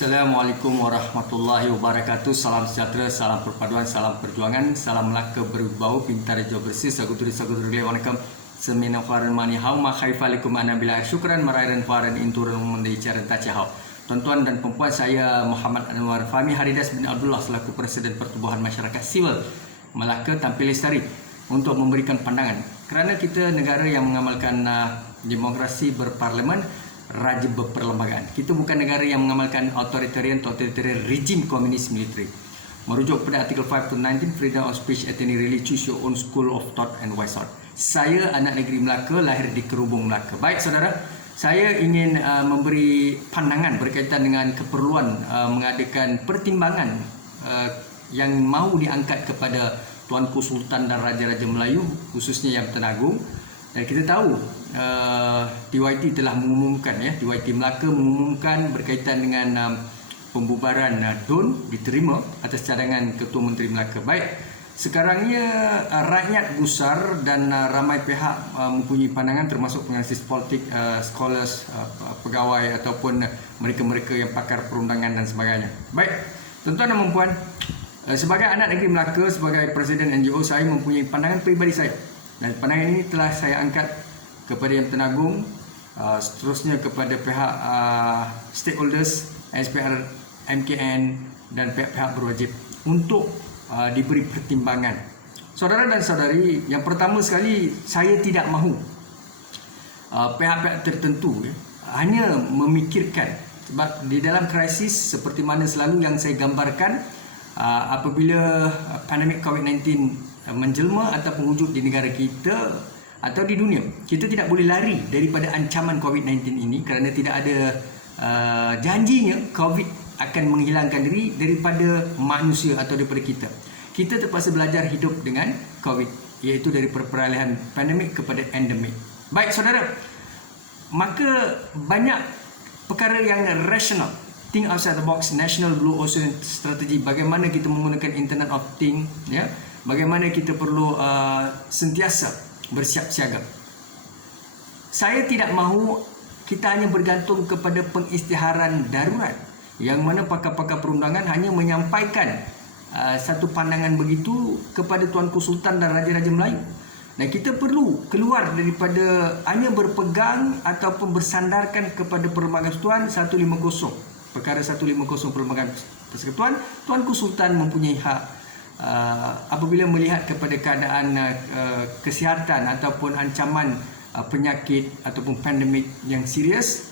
Assalamualaikum warahmatullahi wabarakatuh. Salam sejahtera, salam perpaduan, salam perjuangan, salam Melaka berbau, pintar hijau bersih, sagutur wanakkam. Semina faran mani hau ma khaifalikum ana bila syukran marairan faran inturun mendai cara tacahau. Tuan-tuan dan puan, saya Muhammad Anwar Fahmi Haridas bin Abdullah selaku Presiden Pertubuhan Masyarakat Sivil Melaka tampil lestari untuk memberikan pandangan. Kerana kita negara yang mengamalkan demokrasi berparlimen, raja berperlembagaan. Kita bukan negara yang mengamalkan authoritarian regime komunis military. Merujuk pada artikel 5 to 19 freedom of speech at any really choose your own school of thought and wise out. Saya anak negeri Melaka, lahir di Kerubung Melaka. Baik saudara, saya ingin memberi pandangan berkaitan dengan keperluan mengadakan pertimbangan yang mahu diangkat kepada Tuanku Sultan dan Raja-Raja Melayu, khususnya Yang Tengah Agung. Dan kita tahu DYT telah mengumumkan, DYT Melaka mengumumkan berkaitan dengan pembubaran DUN diterima atas cadangan Ketua Menteri Melaka. Baik, sekarangnya rakyat gusar dan ramai pihak mempunyai pandangan, termasuk penganalisis politik, scholars, pegawai ataupun mereka-mereka yang pakar perundangan dan sebagainya. Baik, tuan-tuan dan puan, sebagai anak negeri Melaka, sebagai Presiden NGO, saya mempunyai pandangan peribadi saya. Dan pandangan ini telah saya angkat kepada Yang Tengah Agung, seterusnya kepada pihak stakeholders, SPR, MKN dan pihak-pihak berwajib untuk diberi pertimbangan. Saudara dan saudari, yang pertama sekali, saya tidak mahu pihak-pihak tertentu hanya memikirkan, sebab di dalam krisis seperti mana selalu yang saya gambarkan, apabila pandemik COVID-19 menjelma ataupun wujud di negara kita atau di dunia, kita tidak boleh lari daripada ancaman COVID-19 ini, kerana tidak ada janjinya COVID akan menghilangkan diri daripada manusia atau daripada kita. Kita terpaksa belajar hidup dengan COVID, iaitu dari peralihan pandemik kepada endemik. Baik saudara, maka banyak perkara yang rasional, think outside the box, National Blue Ocean Strategy, bagaimana kita menggunakan Internet of Things, bagaimana kita perlu sentiasa bersiap siaga. Saya tidak mahu kita hanya bergantung kepada pengisytiharan darurat, yang mana pakar-pakar perundangan hanya menyampaikan satu pandangan begitu kepada Tuanku Sultan dan Raja-Raja Melayu. Dan kita perlu keluar daripada hanya berpegang ataupun bersandarkan kepada Perlembagaan Persekutuan 150. Perkara 150 Perlembagaan Persekutuan, Tuanku Sultan mempunyai hak apabila melihat kepada keadaan kesihatan ataupun ancaman penyakit ataupun pandemik yang serius,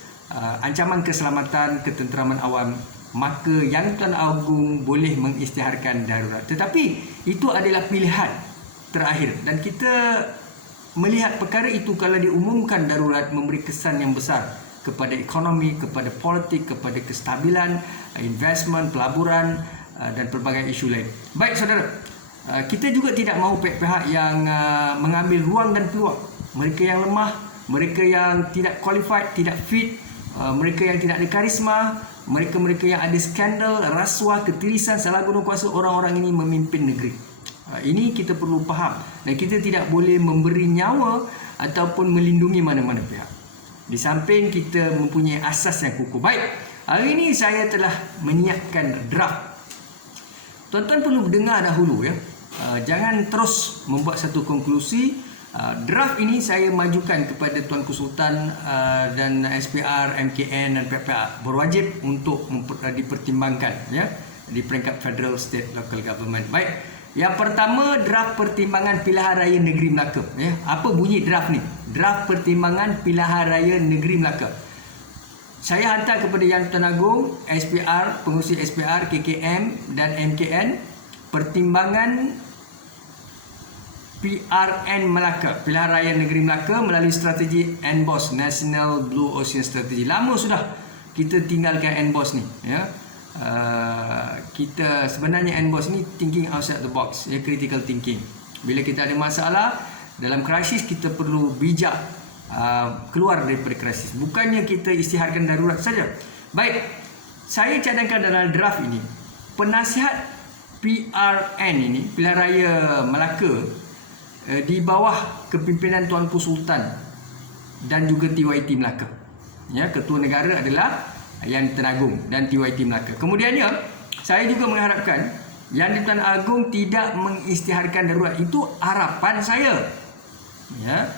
ancaman keselamatan, ketenteraman awam, maka Yang Tengah Agung boleh mengisytiharkan darurat. Tetapi itu adalah pilihan terakhir, dan kita melihat perkara itu kalau diumumkan darurat memberi kesan yang besar kepada ekonomi, kepada politik, kepada kestabilan, investment, pelaburan dan pelbagai isu lain. Baik saudara, kita juga tidak mahu pihak-pihak yang mengambil ruang dan peluang. Mereka yang lemah, mereka yang tidak qualified, tidak fit, mereka yang tidak ada karisma, mereka-mereka yang ada skandal, rasuah, ketirisan, salah guna kuasa, orang-orang ini memimpin negeri. Ini kita perlu faham, dan kita tidak boleh memberi nyawa ataupun melindungi mana-mana pihak. Di samping kita mempunyai asas yang kukuh. Baik, hari ini saya telah menyiapkan draft. Tuan-tuan perlu dengar dahulu, jangan terus membuat satu konklusi. Draft ini saya majukan kepada Tuanku Sultan dan SPR, MKN dan pihak-pihak berwajib untuk dipertimbangkan di peringkat federal, state, local government. Baik, yang pertama, draft pertimbangan pilihan raya negeri Melaka. Apa bunyi draft ni? Draft pertimbangan pilihan raya negeri Melaka. Saya hantar kepada Yang Tengah Agung, SPR, pengurusi SPR, KKM dan MKN, pertimbangan PRN Melaka, Pilihan Raya Negeri Melaka, melalui strategi NBOS, National Blue Ocean Strategy. Lama sudah kita tinggalkan NBOS ni. Kita sebenarnya NBOS ni thinking outside the box, critical thinking. Bila kita ada masalah dalam krisis, kita perlu bijak keluar daripada krisis, bukannya kita isytiharkan darurat saja. Baik, saya cadangkan dalam draft ini, penasihat PRN ini, Pilihan Raya Melaka, di bawah kepimpinan Tuanku Sultan dan juga TYT Melaka. Ketua negara adalah yang di Pertuan Agong dan TYT Melaka. Kemudiannya, saya juga mengharapkan yang di Pertuan Agong tidak mengisytiharkan darurat. Itu harapan saya. Ya.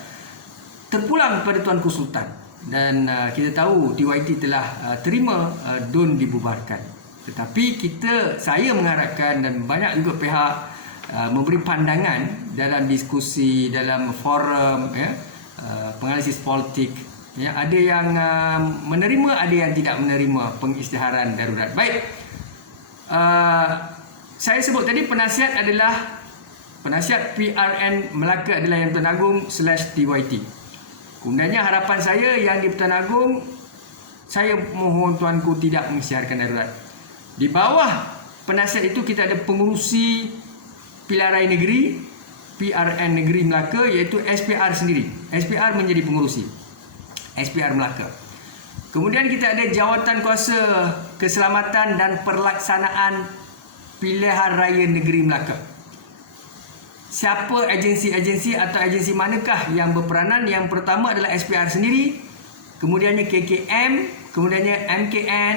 Terpulang pada Tuanku Sultan. Dan kita tahu TYT telah terima DUN dibubarkan. Tetapi saya mengharapkan dan banyak juga pihak memberi pandangan dalam diskusi, dalam forum, ya, penganalisis politik. Ya, ada yang menerima, ada yang tidak menerima pengisytiharan darurat. Baik, saya sebut tadi penasihat PRN Melaka adalah yang Pertuan Agong / TYT. Kemudiannya harapan saya yang di Pertuan Agong, saya mohon tuanku tidak mengisytiharkan darurat. Di bawah penasihat itu kita ada pengurusi pilihan raya negeri, PRN Negeri Melaka, iaitu SPR sendiri. SPR menjadi pengurusi SPR Melaka. Kemudian kita ada Jawatan Kuasa Keselamatan dan Pelaksanaan Pilihan Raya Negeri Melaka. Siapa agensi-agensi atau agensi manakah yang berperanan? Yang pertama adalah SPR sendiri, kemudiannya KKM, kemudiannya MKN,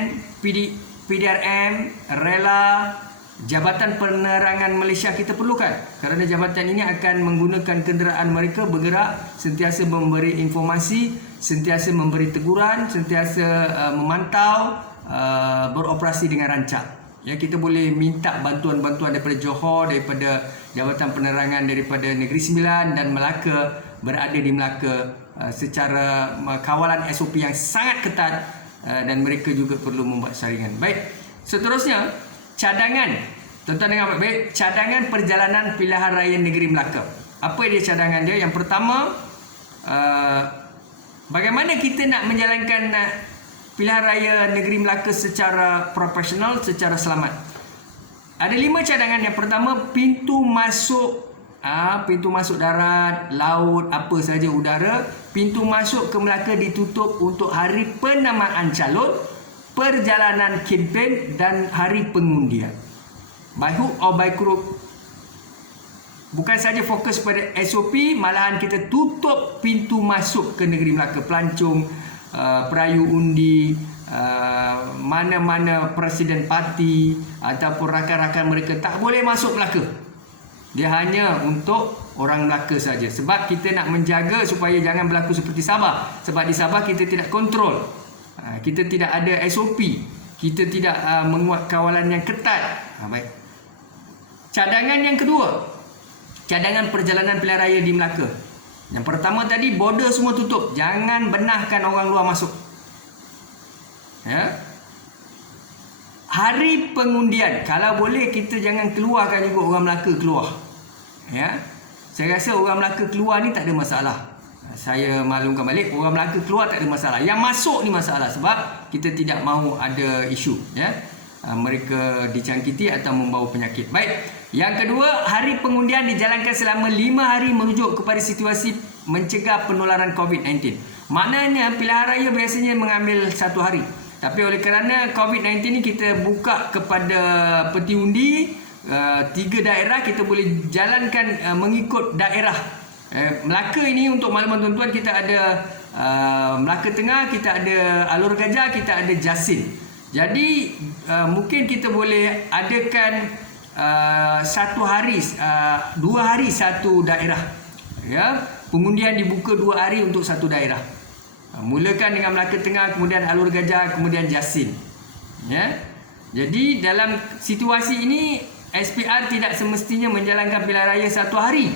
PDRM, RELA, Jabatan Penerangan Malaysia kita perlukan, kerana jabatan ini akan menggunakan kenderaan mereka bergerak, sentiasa memberi informasi, sentiasa memberi teguran, sentiasa memantau, beroperasi dengan rancak. Ya, kita boleh minta bantuan-bantuan daripada Johor, daripada Jabatan Penerangan daripada Negeri Sembilan dan Melaka, berada di Melaka secara kawalan SOP yang sangat ketat, dan mereka juga perlu membuat saringan. Baik, seterusnya cadangan. Tuan-tuan dengar baik-baik, cadangan perjalanan pilihan raya negeri Melaka. Apa dia cadangan dia? Yang pertama, bagaimana kita nak menjalankan pilihan raya negeri Melaka secara profesional, secara selamat. Ada 5 cadangan. Yang pertama, pintu masuk darat, laut, apa saja udara. Pintu masuk ke Melaka ditutup untuk hari penamaan calon, perjalanan kempen dan hari pengundian. By hook or by crook. Bukan saja fokus pada SOP, malahan kita tutup pintu masuk ke negeri Melaka. Pelancong, perayu undi, mana-mana presiden parti ataupun rakan-rakan mereka tak boleh masuk Melaka. Dia hanya untuk orang Melaka saja. Sebab kita nak menjaga supaya jangan berlaku seperti Sabah. Sebab di Sabah kita tidak kontrol. Kita tidak ada SOP. Kita tidak menguat kawalan yang ketat. Baik. Cadangan yang kedua, cadangan perjalanan pilihan raya di Melaka. Yang pertama tadi, border semua tutup. Jangan benarkan orang luar masuk. Ya. Hari pengundian, kalau boleh kita jangan keluarkan juga orang Melaka keluar. Ya. Saya rasa orang Melaka keluar ni tak ada masalah. Saya maklumkan balik, orang Melaka keluar tak ada masalah. Yang masuk ni masalah, sebab kita tidak mahu ada isu, ya. Mereka dicangkiti atau membawa penyakit. Baik. Yang kedua, hari pengundian dijalankan selama 5 hari merujuk kepada situasi mencegah penularan COVID-19. Maknanya pilihan raya biasanya mengambil 1 hari. Tapi oleh kerana COVID-19 ni kita buka kepada peti undi, 3 daerah kita boleh jalankan mengikut daerah. Melaka ini untuk makluman tuan-tuan, kita ada Melaka Tengah, kita ada Alor Gajah, kita ada Jasin. Jadi mungkin kita boleh adakan 1 hari, 2 hari satu daerah. Ya, pengundian dibuka 2 hari untuk satu daerah. Mulakan dengan Melaka Tengah, kemudian Alor Gajah, kemudian Jasin. Ya. Jadi dalam situasi ini SPR tidak semestinya menjalankan pilihan raya 1 hari.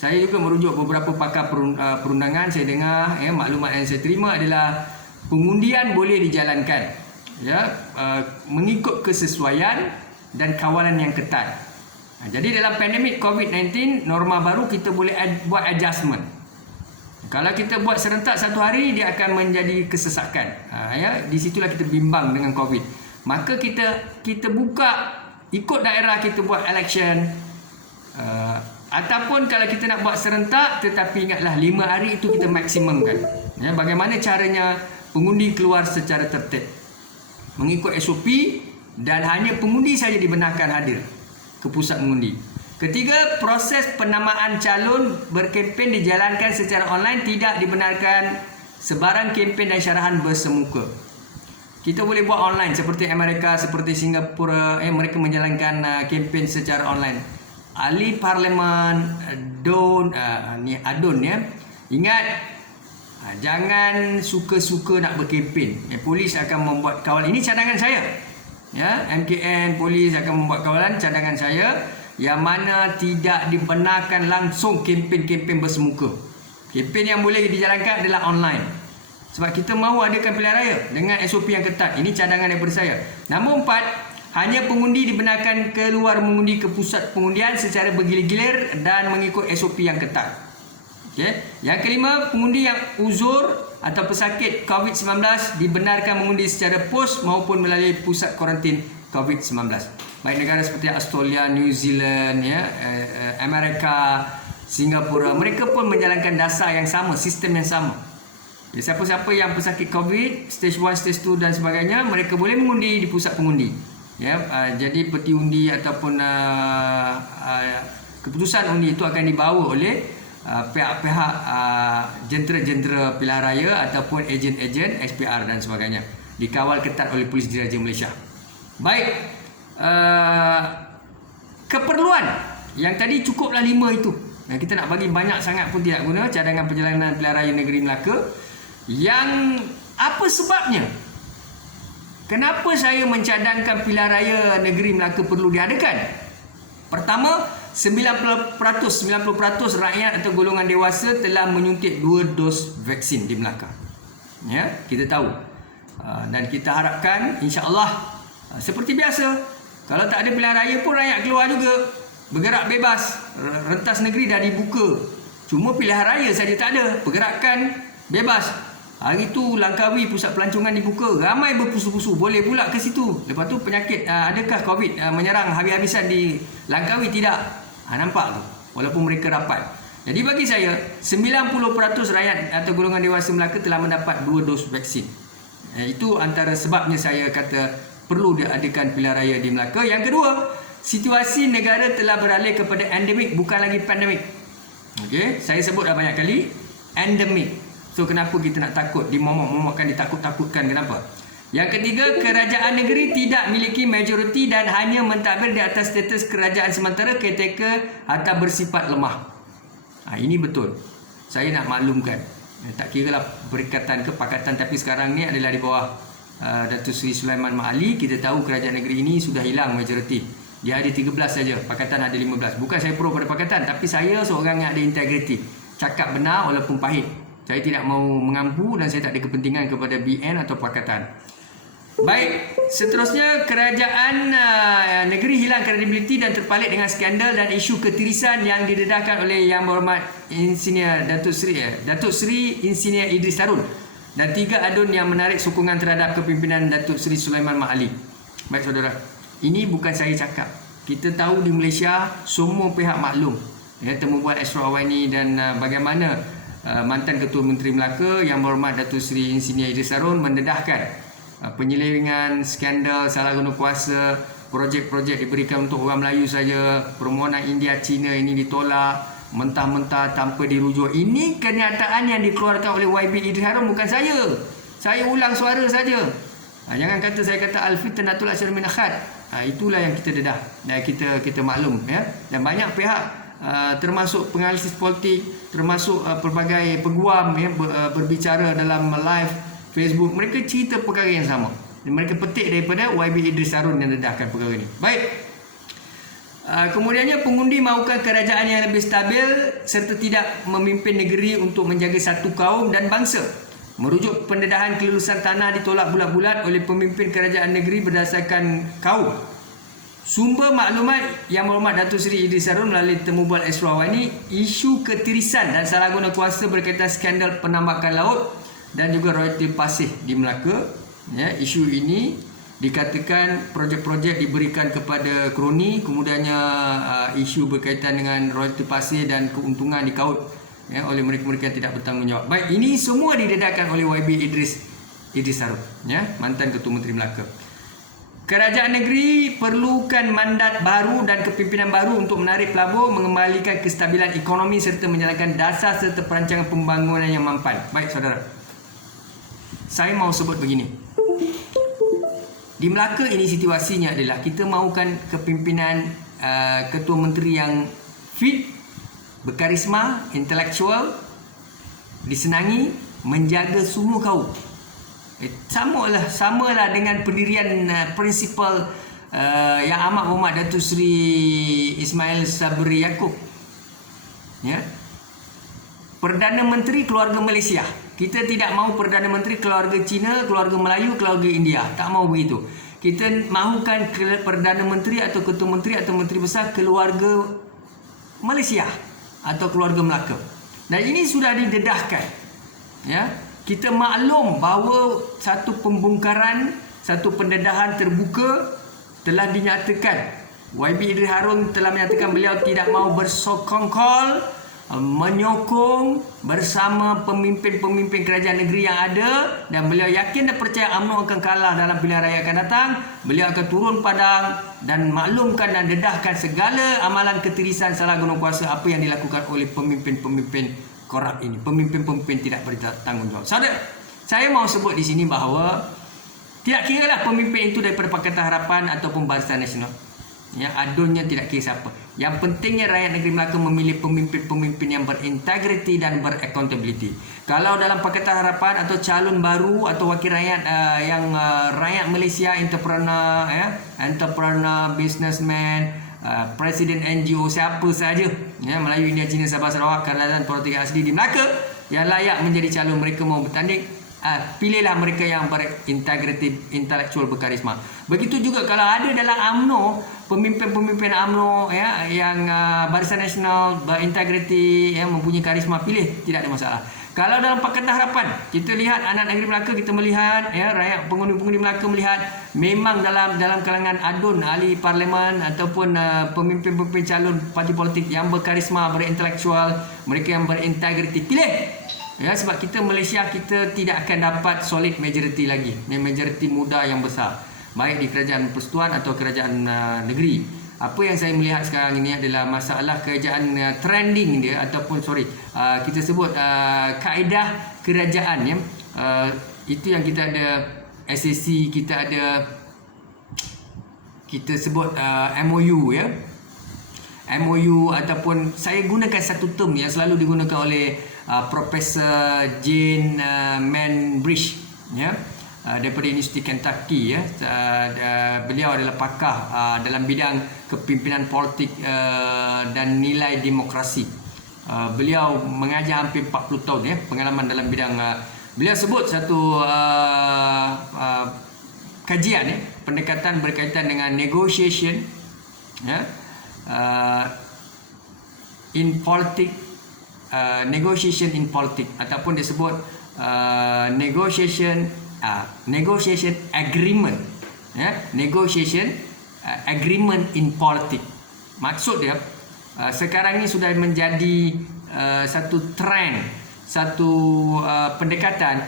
Saya juga merujuk beberapa pakar perundangan. Saya dengar, ya, maklumat yang saya terima adalah pengundian boleh dijalankan, ya, mengikut kesesuaian dan kawalan yang ketat. Jadi dalam pandemik COVID-19, norma baru kita boleh buat adjustment. Kalau kita buat serentak 1 hari, dia akan menjadi kesesakan. Ya, di situlah kita bimbang dengan COVID. Maka kita buka ikut daerah, kita buat election. Ataupun kalau kita nak buat serentak, tetapi ingatlah 5 hari itu kita maksimumkan. Ya, bagaimana caranya pengundi keluar secara tertib, mengikut SOP, dan hanya pengundi saja dibenarkan hadir ke pusat mengundi. Ketiga, proses penamaan calon berkempen dijalankan secara online, tidak dibenarkan sebarang kempen dan syarahan bersemuka. Kita boleh buat online seperti Amerika, seperti Singapura, mereka menjalankan kempen secara online. Ahli Parlimen Adun ya. Ingat, jangan suka-suka nak berkempen. Polis akan membuat kawal. Ini cadangan saya. Ya, MKN, polis akan membuat kawalan, cadangan saya, yang mana tidak dibenarkan langsung kempen-kempen bersemuka. Kempen yang boleh dijalankan adalah online. Sebab kita mahu adakan pilihan raya dengan SOP yang ketat. Ini cadangan daripada saya. Nombor 4, hanya pengundi dibenarkan keluar mengundi ke pusat pengundian secara bergilir-gilir dan mengikut SOP yang ketat. Okay. Yang kelima, pengundi yang uzur atau pesakit COVID-19 dibenarkan mengundi secara pos maupun melalui pusat kuarantin COVID-19. Baik negara seperti Australia, New Zealand, ya, Amerika, Singapura, mereka pun menjalankan dasar yang sama, sistem yang sama. Ya, siapa-siapa yang pesakit COVID, stage 1, stage 2 dan sebagainya, mereka boleh mengundi di pusat pengundi. Ya, jadi peti undi ataupun keputusan undi itu akan dibawa oleh pihak-pihak jentera-jentera pilihan raya ataupun ejen-ejen SPR dan sebagainya, dikawal ketat oleh Polis Diraja Malaysia. Baik, keperluan yang tadi cukuplah 5 itu. Kita nak bagi banyak sangat pun tidak guna. Cadangan perjalanan pilihan raya negeri Melaka. Yang apa sebabnya? Kenapa saya mencadangkan pilihan raya negeri Melaka perlu diadakan? Pertama, 90% rakyat atau golongan dewasa telah menyuntik 2 dos vaksin di Melaka. Ya, kita tahu. Dan kita harapkan insya-Allah seperti biasa, kalau tak ada pilihan raya pun rakyat keluar juga, bergerak bebas. Rentas negeri dah dibuka. Cuma pilihan raya saja tak ada, pergerakan bebas. Hari tu Langkawi pusat pelancongan dibuka, ramai berpusu-pusu, boleh pula ke situ. Lepas tu penyakit, adakah COVID menyerang habis-habisan di Langkawi? Tidak. Nampak tu, walaupun mereka rapat. Jadi bagi saya, 90% rakyat atau golongan dewasa Melaka telah mendapat 2 dos vaksin. Itu antara sebabnya saya kata perlu diadakan pilihan raya di Melaka. Yang kedua, situasi negara telah beralih kepada endemik, bukan lagi pandemik. Okey, saya sebut dah banyak kali, endemik. So kenapa kita nak takut, dimomok-momokkan, ditakut-takutkan, kenapa? Yang ketiga, kerajaan negeri tidak memiliki majoriti dan hanya mentadbir di atas status kerajaan sementara caretaker atau bersifat lemah. Ini betul. Saya nak maklumkan. Tak kira lah perikatan ke pakatan, tapi sekarang ni adalah di bawah Datuk Seri Sulaiman Mat Ali. Kita tahu kerajaan negeri ini sudah hilang majoriti. Dia ada 13 saja, pakatan ada 15. Bukan saya pro pada pakatan, tapi saya seorang yang ada integriti. Cakap benar walaupun pahit. Saya tidak mahu mengampu dan saya tak ada kepentingan kepada BN atau pakatan. Baik, seterusnya kerajaan negeri hilang kredibiliti dan terpalit dengan skandal dan isu ketirisan yang didedahkan oleh Yang Berhormat Insinyur Datuk Seri Insinyur Idris Harun dan 3 adun yang menarik sokongan terhadap kepimpinan Datuk Seri Sulaiman Mat Ali. Baik saudara, ini bukan saya cakap. Kita tahu di Malaysia semua pihak maklum. Ya, temu buat Ashraf Awani dan bagaimana mantan Ketua Menteri Melaka Yang Berhormat Datuk Seri Insinyur Idris Harun mendedahkan penyelewengan, skandal, salah guna kuasa, projek-projek diberikan untuk orang Melayu saja, permohonan India, China ini ditolak mentah-mentah tanpa dirujuk. Ini kenyataan yang dikeluarkan oleh YB Idris Harun, bukan saya. Saya ulang suara saja. Jangan kata saya kata al-fitnatul asyar min akhad. Itulah yang kita dedah dan kita maklum, ya. Dan banyak pihak termasuk penganalisis politik, termasuk pelbagai peguam, ya, berbicara dalam live Facebook, mereka cerita perkara yang sama. Mereka petik daripada YB Idris Harun yang dedahkan perkara ini. Baik. Kemudiannya, pengundi mahukan kerajaan yang lebih stabil serta tidak memimpin negeri untuk menjaga satu kaum dan bangsa. Merujuk pendedahan kelulusan tanah ditolak bulat-bulat oleh pemimpin kerajaan negeri berdasarkan kaum. Sumber maklumat Yang Berhormat Datuk Seri Idris Harun melalui temu bual Ashraf Awani, isu ketirisan dan salah guna kuasa berkaitan skandal penambakan laut dan juga royalti pasir di Melaka. Ya, isu ini dikatakan projek-projek diberikan kepada kroni, kemudiannya isu berkaitan dengan royalti pasir dan keuntungan dikaut, ya, oleh mereka-mereka yang tidak bertanggungjawab. Baik, ini semua didedahkan oleh YB Idris Harun, ya, mantan Ketua Menteri Melaka. Kerajaan negeri perlukan mandat baru dan kepimpinan baru untuk menarik pelabur, mengembalikan kestabilan ekonomi serta menjalankan dasar serta perancangan pembangunan yang mampan. Baik saudara, saya mau sebut begini. Di Melaka ini situasinya adalah kita mahukan kepimpinan ketua menteri yang fit, berkarisma, intelektual, disenangi, menjaga semua kaum. Samalah dengan pendirian prinsipal Yang Amat Berhormat Datuk Seri Ismail Sabri Yaakob. Ya. Perdana Menteri keluarga Malaysia. Kita tidak mahu Perdana Menteri keluarga Cina, keluarga Melayu, keluarga India. Tak mahu begitu. Kita mahukan Perdana Menteri atau Ketua Menteri atau Menteri Besar keluarga Malaysia atau keluarga Melaka. Dan ini sudah didedahkan. Ya. Kita maklum bahawa satu pembongkaran, satu pendedahan terbuka telah dinyatakan. YB Idris Harun telah menyatakan beliau tidak mahu bersokongkol, menyokong bersama pemimpin-pemimpin kerajaan negeri yang ada, dan beliau yakin dan percaya UMNO akan kalah dalam pilihan raya akan datang. Beliau akan turun padang dan maklumkan dan dedahkan segala amalan ketirisan salah guna kuasa apa yang dilakukan oleh pemimpin-pemimpin korup ini, pemimpin-pemimpin tidak bertanggungjawab. Saudara, saya mahu sebut di sini bahawa tidak kiralah pemimpin itu daripada Pakatan Harapan ataupun Barisan Nasional. Ya, adunnya tidak kira siapa. Yang pentingnya rakyat negeri Melaka memilih pemimpin-pemimpin yang berintegriti dan beraccountability. Kalau dalam Pakatan Harapan atau calon baru atau wakil rakyat yang rakyat Malaysia, entrepreneur, entrepreneur, businessman, presiden NGO, siapa saja, ya, Melayu, India, Cina, Sabah, Sarawak, Kelantan, politik asli di Melaka yang layak menjadi calon, mereka mau bertanding, pilihlah mereka yang berintegriti, intelektual, berkarisma. Begitu juga kalau ada dalam UMNO pemimpin-pemimpin UMNO, ya, yang Barisan Nasional berintegriti, yang mempunyai karisma, pilih, tidak ada masalah. Kalau dalam Pakatan Harapan, kita lihat anak negeri Melaka, kita melihat, ya, rakyat pengundi-pengundi Melaka melihat memang dalam kalangan adun, ahli parlimen ataupun pemimpin-pemimpin calon parti politik yang berkarisma, berintelektual, mereka yang berintegriti, pilih. Ya, sebab kita Malaysia, kita tidak akan dapat solid majority lagi, majority muda yang besar, baik di kerajaan persekutuan atau kerajaan negeri. Apa yang saya melihat sekarang ini adalah masalah kerajaan trending dia, ataupun kita sebut kaedah kerajaan, ya. Itu yang kita ada SAC, kita ada, kita sebut MOU, ya. MOU, ataupun saya gunakan satu term yang selalu digunakan oleh Profesor Jane Manbridge, ya, daripada Universiti Kentucky, ya. Beliau adalah pakar dalam bidang kepimpinan politik dan nilai demokrasi. Beliau mengajar hampir 40 tahun, ya, pengalaman dalam bidang. Beliau sebut satu kajian, ya, pendekatan berkaitan dengan negotiation, ya, in politik, negotiation in politik, ataupun disebut negotiation agreement, ya, negotiation agreement in politik. Maksud dia sekarang ini sudah menjadi satu trend, satu pendekatan.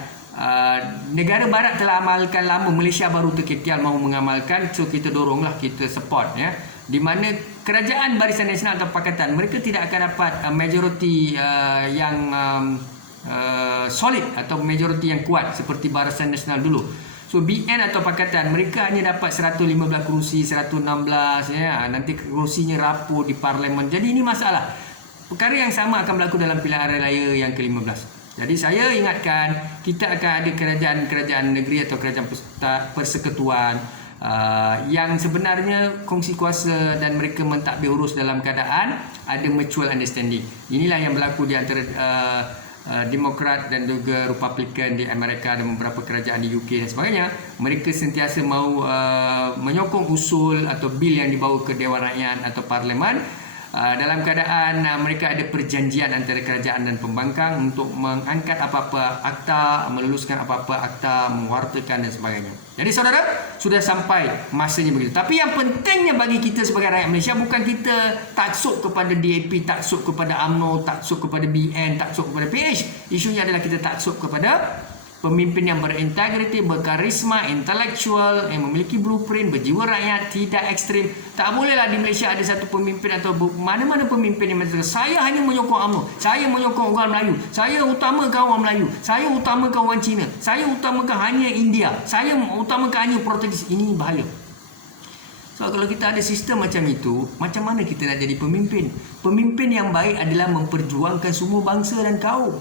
Negara barat telah amalkan lama, Malaysia baru terkekial mahu mengamalkan, so kita doronglah, kita support, ya, di mana kerajaan Barisan Nasional atau Pakatan, mereka tidak akan dapat majoriti yang solid atau majoriti yang kuat seperti Barisan Nasional dulu. So BN atau Pakatan, mereka hanya dapat 115 kerusi, 116, ya, nanti kerusinya rapuh di parlimen. Jadi ini masalah. Perkara yang sama akan berlaku dalam pilihan raya yang ke-15. Jadi saya ingatkan, kita akan ada kerajaan-kerajaan negeri atau kerajaan persekutuan yang sebenarnya kongsi kuasa dan mereka mentadbir urus dalam keadaan ada mutual understanding. Inilah yang berlaku di antara Demokrat dan juga Republican di Amerika dan beberapa kerajaan di UK dan sebagainya. Mereka sentiasa mahu menyokong usul atau bil yang dibawa ke Dewan Rakyat atau Parlimen dalam keadaan mereka ada perjanjian antara kerajaan dan pembangkang untuk mengangkat apa-apa akta, meluluskan apa-apa akta, mewartakan dan sebagainya. Jadi saudara, sudah sampai masanya begitu. Tapi yang pentingnya bagi kita sebagai rakyat Malaysia, bukan kita taksub kepada DAP, taksub kepada UMNO, taksub kepada BN, taksub kepada PH. Isunya adalah kita taksub kepada pemimpin yang berintegriti, berkarisma, intelektual, yang memiliki blueprint, berjiwa rakyat, tidak ekstrim. Tak bolehlah di Malaysia ada satu pemimpin atau mana-mana pemimpin yang mengatakan saya hanya menyokong UMNO, saya menyokong orang Melayu, saya utamakan orang Melayu, saya utamakan orang Cina, saya utamakan hanya India, saya utamakan hanya Portugis. Ini bahaya. So kalau kita ada sistem macam itu, macam mana kita nak jadi pemimpin? Pemimpin yang baik adalah memperjuangkan semua bangsa dan kaum.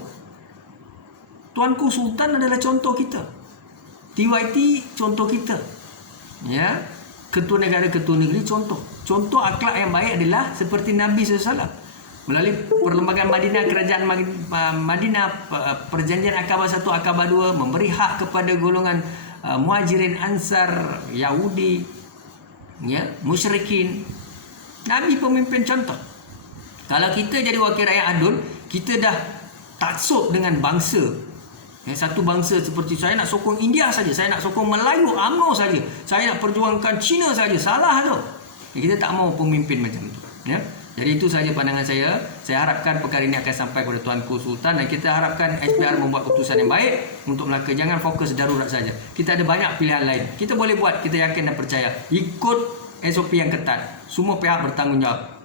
Tuanku Sultan adalah contoh kita. TYT contoh kita. Ya. Ketua negara-ketua negeri contoh. Contoh akhlak yang baik adalah seperti Nabi SAW. Melalui perlembagaan Madinah, kerajaan Madinah, perjanjian Aqabah 1, Aqabah 2, memberi hak kepada golongan Muhajirin, Ansar, Yahudi, ya, musyrikin. Nabi pemimpin contoh. Kalau kita jadi wakil rakyat adun, kita dah taksub dengan bangsa. Satu bangsa seperti saya nak sokong India saja, saya nak sokong Melayu, UMNO saja, saya nak perjuangkan Cina saja. Salah tu. Kita tak mau pemimpin macam itu. Ya. Jadi itu saja pandangan saya. Saya harapkan perkara ini akan sampai kepada Tuanku Sultan dan kita harapkan SPR membuat keputusan yang baik untuk Melaka. Jangan fokus darurat saja. Kita ada banyak pilihan lain. Kita boleh buat, kita yakin dan percaya. Ikut SOP yang ketat. Semua pihak bertanggungjawab.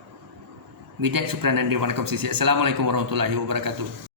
Bidat, syukran dan terima kasih. Assalamualaikum warahmatullahi wabarakatuh.